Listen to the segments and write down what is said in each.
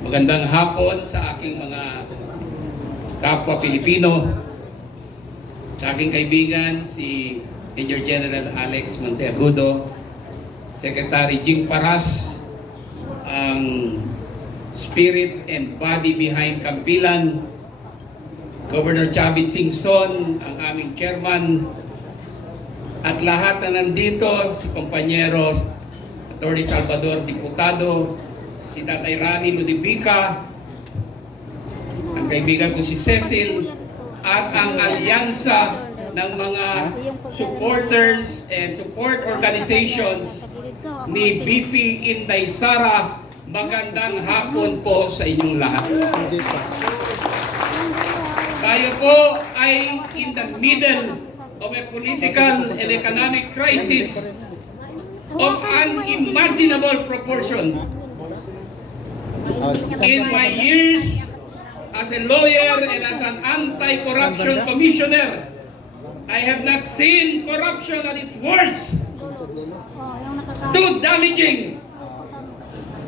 Magandang hapon sa aking mga kapwa Pilipino, sa aking kaibigan si Major General Alex Monteagudo, Secretary Jing Paras, ang spirit and body behind Kampilan, Governor Chavit Singson, ang aming chairman, at lahat na nandito, si kompanyero Atty. Salvador Diputado, si Tatay Rani Ludibica, ang kaibigan ko si Cecil, at ang alyansa ng mga supporters and support organizations ni VP Inday Sara. Magandang hapon po sa inyong lahat. Tayo po ay in the middle of a political and economic crisis of unimaginable proportion. In my years as a lawyer and as an anti-corruption commissioner, I have not seen corruption at its worst, too damaging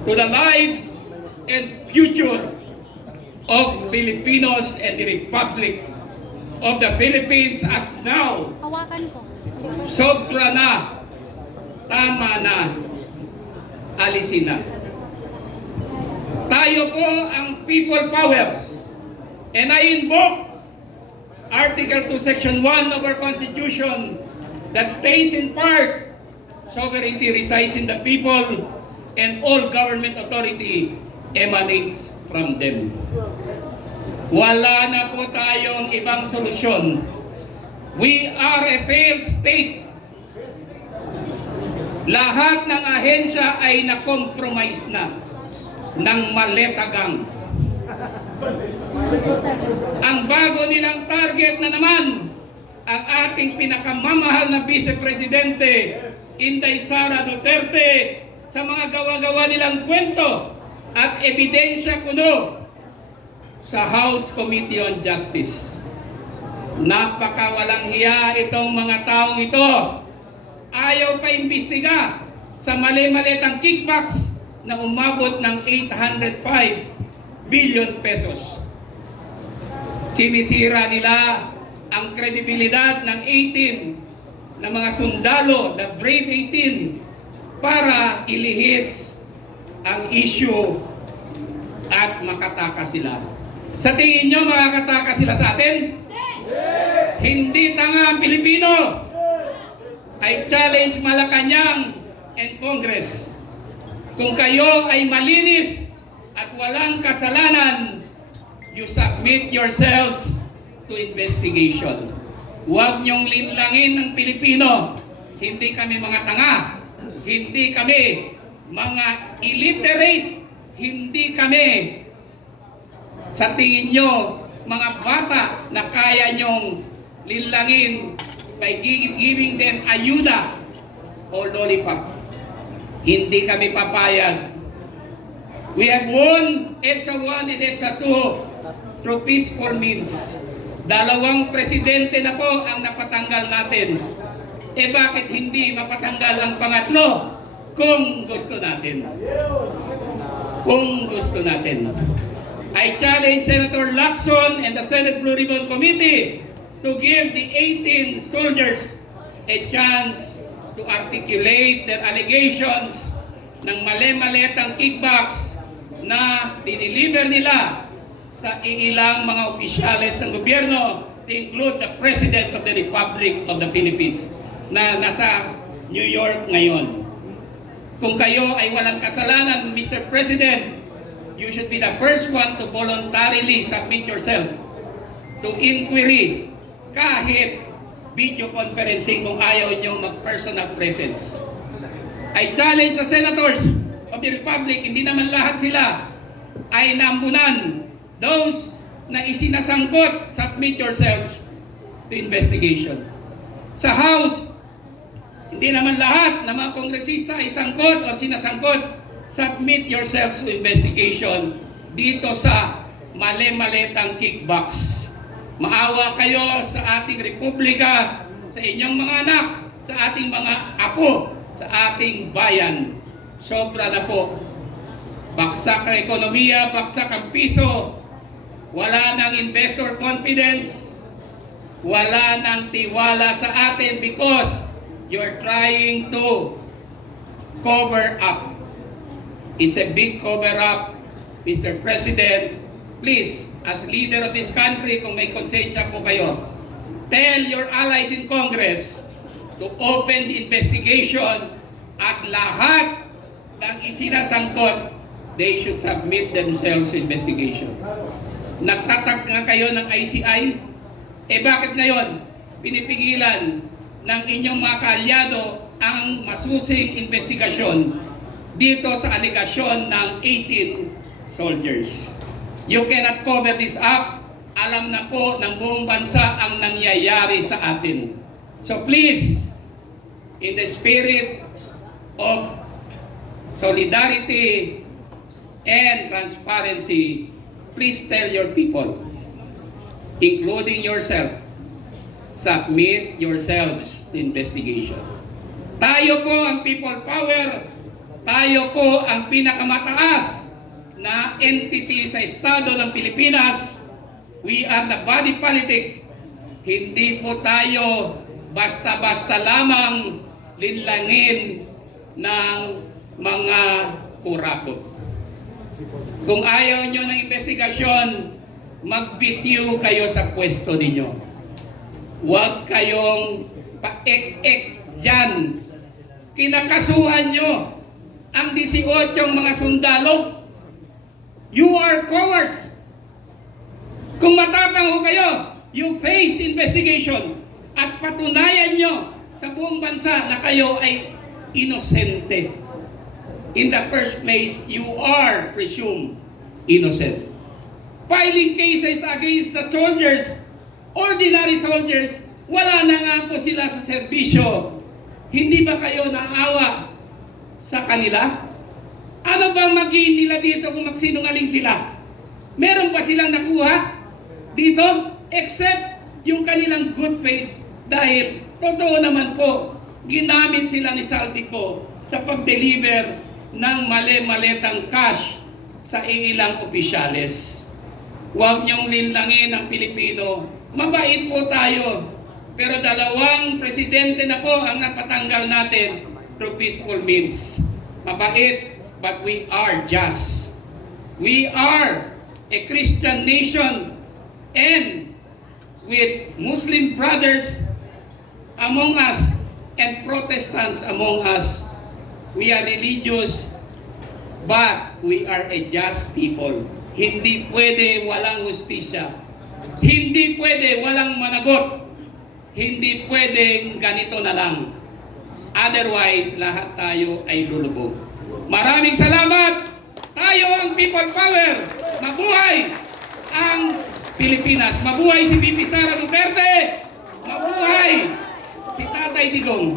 to the lives and future of Filipinos and the Republic of the Philippines as now. Sobra na, tama na, alisin na. Tayo po ang people power, and I invoke Article 2, Section 1 of our Constitution that states in part, sovereignty resides in the people and all government authority emanates from them. Wala na po tayong ibang solusyon. We are a failed state. Lahat ng ahensya ay na-compromise na ng maletagang. Ang bago nilang target na naman, ang ating pinakamamahal na Vice Presidente, Inday Sara Duterte, sa mga gawa-gawa nilang kwento at ebidensya kuno sa House Committee on Justice. Napakawalang hiya itong mga taong ito. Ayaw pa imbestiga sa mali-malitang kickbacks na umabot ng 805 billion pesos. Sinisira nila ang kredibilidad ng 18 na mga sundalo, the Brave 18, para ilihis ang issue at makatakas sila. Sa tingin nyo, makakatakas sila sa atin? Hindi tanga ang Pilipino. I challenge Malacanang and Congress. Kung kayo ay malinis at walang kasalanan, you submit yourselves to investigation. Huwag niyong linlangin ng Pilipino. Hindi kami mga tanga. Hindi kami mga illiterate. Hindi kami, sa tingin nyo, mga bata na kaya nyong linlangin by giving them ayuda o lollipop. Hindi kami papayag. We have won EDSA 1 and EDSA 2 through peaceful means. Dalawang presidente na po ang napatanggal natin. Eh bakit hindi mapatanggal ang pangatlo? Kung gusto natin. Kung gusto natin. I challenge Senator Lacson and the Senate Blue Ribbon Committee to give the 18 soldiers a chance to articulate their allegations ng mali-malitang kickbacks na diniliver nila sa ilang mga opisyales ng gobyerno, to include the President of the Republic of the Philippines na nasa New York ngayon. Kung kayo ay walang kasalanan, Mr. President, you should be the first one to voluntarily submit yourself to inquiry kahit video conferencing kung ayaw nyo mag-personal presence. I challenge the senators of the Republic, hindi naman lahat sila ay naambunan. Those na isinasangkot, submit yourselves to investigation. Sa House, hindi naman lahat ng mga kongresista ay sangkot o sinasangkot. Submit yourselves to investigation dito sa mali-malitang kickbacks. Maawa kayo sa ating republika, sa inyong mga anak, sa ating mga apo, sa ating bayan. Sobra na po. Baksak ang ekonomiya, baksak ang piso, wala nang investor confidence, wala nang tiwala sa atin because you're trying to cover up. It's a big cover up, Mr. President. Please, as leader of this country, kung may konsensya po kayo, tell your allies in Congress to open the investigation at lahat ng isinasangkot, they should submit themselves to investigation. Nagtatag nga kayo ng ICI, bakit ngayon pinipigilan ng inyong mga kaalyado ang masusing investigasyon dito sa alegasyon ng 18 soldiers? You cannot cover this up. Alam na po ng buong bansa ang nangyayari sa atin. So please, in the spirit of solidarity and transparency, please tell your people, including yourself, submit yourselves to investigation. Tayo po ang people power, tayo po ang pinakamataas na entity sa Estado ng Pilipinas. We are the body politic. Hindi po tayo basta-basta lamang linlangin ng mga kurakot. Kung ayaw nyo ng investigasyon, magbitiw kayo sa pwesto ninyo. Huwag kayong paek-ek dyan. Kinakasuhan nyo ang 18 mga sundalo. You are cowards. Kung matapang ho kayo, you face investigation at patunayan nyo sa buong bansa na kayo ay inosente. In the first place, you are presumed innocent. Filing cases against the soldiers, ordinary soldiers, wala na nga po sila sa serbisyo. Hindi ba kayo naawa sa kanila? Ano bang magiging nila dito kung magsinungaling sila? Meron ba silang nakuha dito? Except yung kanilang good faith, dahil totoo naman po, ginamit sila ni Saldico sa pag-deliver ng mali-maletang cash sa ilang opisyales. Huwag niyong linlangin ang Pilipino. Mabait po tayo. Pero dalawang presidente na po ang napatanggal natin through peaceful means. Mabait, but we are just. We are a Christian nation, and with Muslim brothers among us and Protestants among us, we are religious, but we are a just people. Hindi pwede walang hustisya. Hindi pwede walang managot. Hindi pwedeng ganito na lang. Otherwise, lahat tayo ay lulubog. Maraming salamat! Tayo ang people power! Mabuhay ang Pilipinas! Mabuhay si VP Sara Duterte! Mabuhay si Tatay Digong!